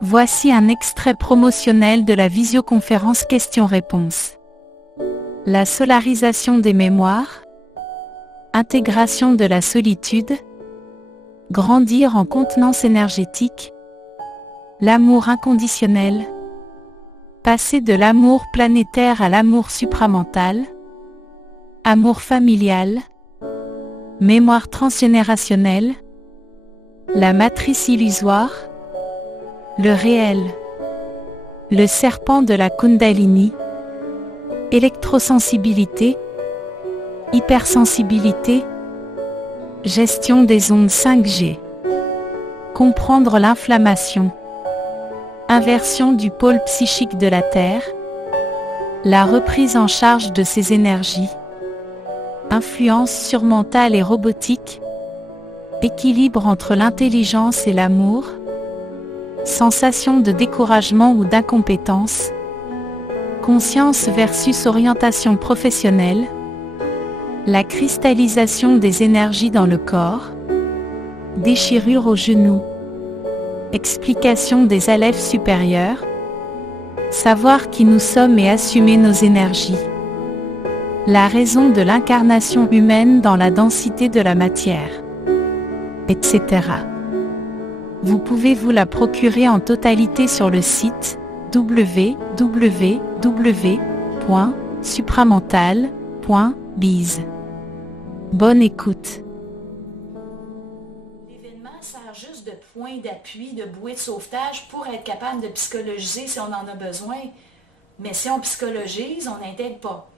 Voici un extrait promotionnel de la visioconférence questions-réponses. La solarisation des mémoires, intégration de la solitude, grandir en contenance énergétique, l'amour inconditionnel, passer de l'amour planétaire à l'amour supramental, amour familial, mémoire transgénérationnelle, la matrice illusoire, le réel, le serpent de la Kundalini, électrosensibilité, hypersensibilité, gestion des ondes 5G, comprendre l'inflammation, inversion du pôle psychique de la Terre, la reprise en charge de ses énergies, influence surmentale et robotique, équilibre entre l'intelligence et l'amour, sensation de découragement ou d'incompétence, conscience versus orientation professionnelle, la cristallisation des énergies dans le corps, déchirure au genou, explication des élèves supérieurs, savoir qui nous sommes et assumer nos énergies, la raison de l'incarnation humaine dans la densité de la matière, etc. Vous pouvez vous la procurer en totalité sur le site www.supramental.biz. Bonne écoute. L'événement sert juste de point d'appui, de bouée de sauvetage pour être capable de psychologiser si on en a besoin. Mais si on psychologise, on n'intègre pas.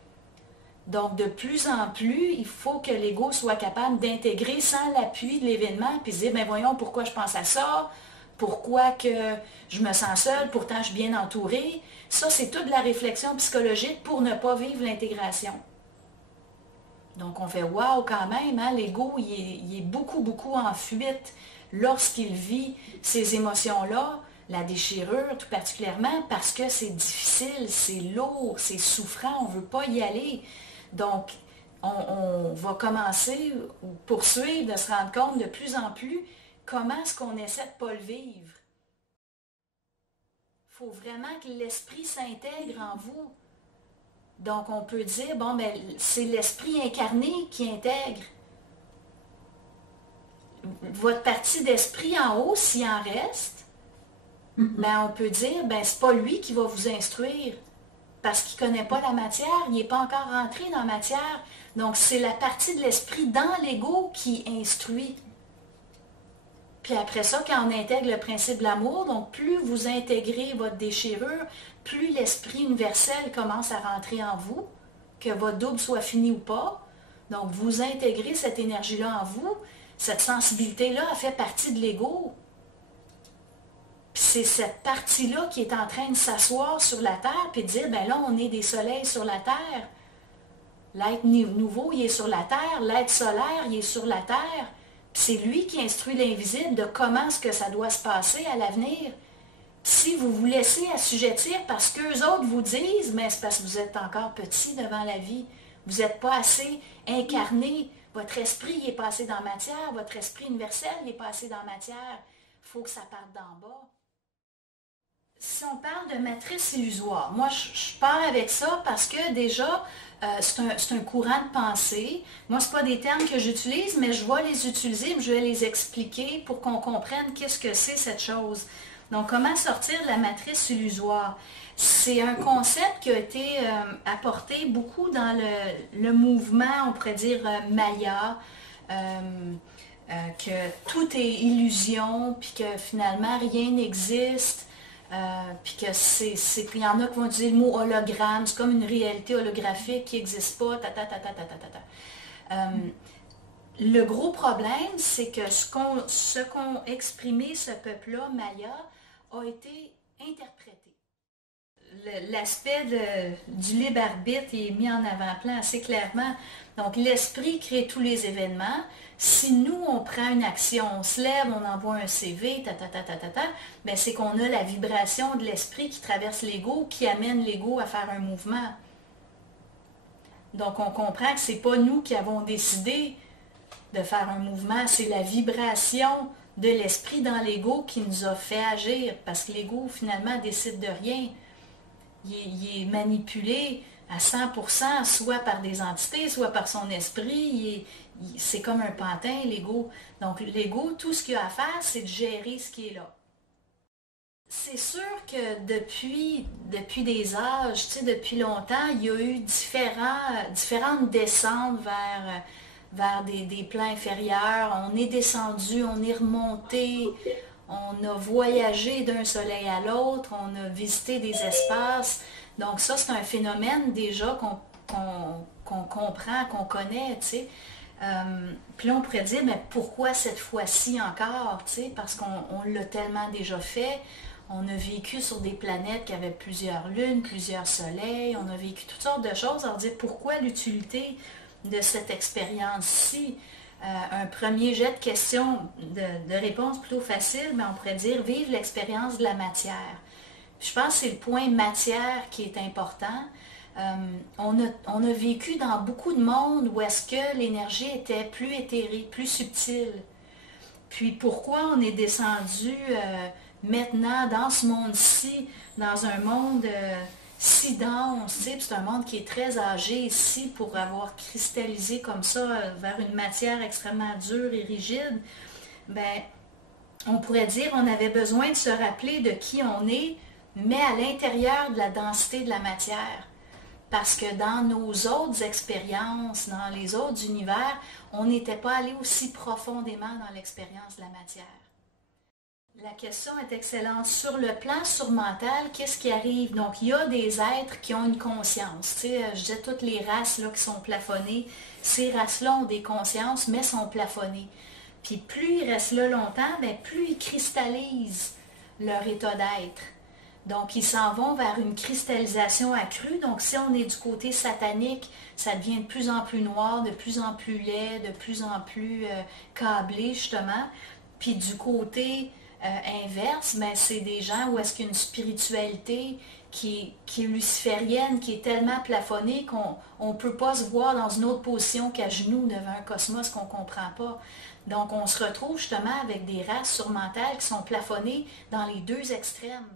Donc, de plus en plus, il faut que l'ego soit capable d'intégrer sans l'appui de l'événement, puis se dire, ben voyons, pourquoi je pense à ça, pourquoi que je me sens seule, pourtant je suis bien entourée. Ça, c'est toute la réflexion psychologique pour ne pas vivre l'intégration. Donc, on fait, waouh, quand même, hein, l'ego, il est beaucoup, beaucoup en fuite lorsqu'il vit ces émotions-là, la déchirure tout particulièrement, parce que c'est difficile, c'est lourd, c'est souffrant, on ne veut pas y aller. Donc, on va commencer ou poursuivre de se rendre compte de plus en plus comment est-ce qu'on essaie de ne pas le vivre. Il faut vraiment que l'esprit s'intègre en vous. Donc, on peut dire, bon, ben, c'est l'esprit incarné qui intègre. Votre partie d'esprit en haut, s'il en reste, ben, on peut dire, ben, c'est pas lui qui va vous instruire. Parce qu'il ne connaît pas la matière, il n'est pas encore rentré dans la matière. Donc, c'est la partie de l'esprit dans l'ego qui instruit. Puis après ça, quand on intègre le principe de l'amour, donc plus vous intégrez votre déchirure, plus l'esprit universel commence à rentrer en vous, que votre double soit fini ou pas. Donc, vous intégrez cette énergie-là en vous, cette sensibilité-là, elle fait partie de l'ego. Puis c'est cette partie-là qui est en train de s'asseoir sur la Terre puis de dire, ben là, on est des soleils sur la Terre. L'être nouveau, il est sur la Terre. L'être solaire, il est sur la Terre. Puis c'est lui qui instruit l'invisible de comment est-ce que ça doit se passer à l'avenir. Si vous vous laissez assujettir parce qu'eux autres vous disent, mais c'est parce que vous êtes encore petit devant la vie. Vous n'êtes pas assez incarné. Votre esprit il est passé dans la matière. Votre esprit universel il est passé dans la matière. Il faut que ça parte d'en bas. Si on parle de matrice illusoire, moi je pars avec ça parce que déjà, c'est un courant de pensée. Moi, ce pas des termes que j'utilise, mais je vais les utiliser, je vais les expliquer pour qu'on comprenne qu'est-ce que c'est cette chose. Donc, comment sortir de la matrice illusoire? C'est un concept qui a été apporté beaucoup dans le mouvement, on pourrait dire, Maya, que tout est illusion, puis que finalement rien n'existe. Puis qu'il y en a qui vont utiliser le mot hologramme, c'est comme une réalité holographique qui n'existe pas, le gros problème, c'est que ce qu'ont exprimé ce peuple-là, Maya, a été interprété. L'aspect du libre arbitre est mis en avant-plan assez clairement. Donc, l'esprit crée tous les événements. Si nous, on prend une action, on se lève, on envoie un CV, ben c'est qu'on a la vibration de l'esprit qui traverse l'ego, qui amène l'ego à faire un mouvement. Donc, on comprend que ce n'est pas nous qui avons décidé de faire un mouvement, c'est la vibration de l'esprit dans l'ego qui nous a fait agir, parce que l'ego finalement décide de rien. Il est manipulé à 100%, soit par des entités, soit par son esprit. C'est comme un pantin, l'ego. Donc l'ego, tout ce qu'il a à faire, c'est de gérer ce qui est là. C'est sûr que depuis des âges, depuis longtemps, il y a eu différentes descentes vers des plans inférieurs. On est descendu, on est remonté, on a voyagé d'un soleil à l'autre, on a visité des espaces. Donc ça, c'est un phénomène déjà qu'on comprend, qu'on connaît, tu sais. Puis là, on pourrait dire, mais pourquoi cette fois-ci encore, tu sais, parce qu'on l'a tellement déjà fait. On a vécu sur des planètes qui avaient plusieurs lunes, plusieurs soleils, on a vécu toutes sortes de choses. Alors dire pourquoi l'utilité de cette expérience-ci? Un premier jet de questions, de réponse plutôt facile, mais on pourrait dire vivre l'expérience de la matière. Je pense que c'est le point matière qui est important. On a vécu dans beaucoup de mondes où est-ce que l'énergie était plus éthérée, plus subtile. Puis pourquoi on est descendu maintenant dans ce monde-ci, dans un monde si dense, c'est un monde qui est très âgé ici pour avoir cristallisé comme ça vers une matière extrêmement dure et rigide, ben, on pourrait dire on avait besoin de se rappeler de qui on est, mais à l'intérieur de la densité de la matière. Parce que dans nos autres expériences, dans les autres univers, on n'était pas allé aussi profondément dans l'expérience de la matière. La question est excellente. Sur le plan surmental, qu'est-ce qui arrive? Donc, il y a des êtres qui ont une conscience. Tu sais, je disais toutes les races là, qui sont plafonnées. Ces races-là ont des consciences, mais sont plafonnées. Puis plus ils restent là longtemps, bien, plus ils cristallisent leur état d'être. Donc, ils s'en vont vers une cristallisation accrue. Donc, si on est du côté satanique, ça devient de plus en plus noir, de plus en plus laid, de plus en plus câblé, justement. Puis du côté inverse, ben, c'est des gens où est-ce qu'il y a une spiritualité qui est luciférienne, qui est tellement plafonnée qu'on ne peut pas se voir dans une autre position qu'à genoux devant un cosmos qu'on ne comprend pas. Donc, on se retrouve justement avec des races surmentales qui sont plafonnées dans les deux extrêmes.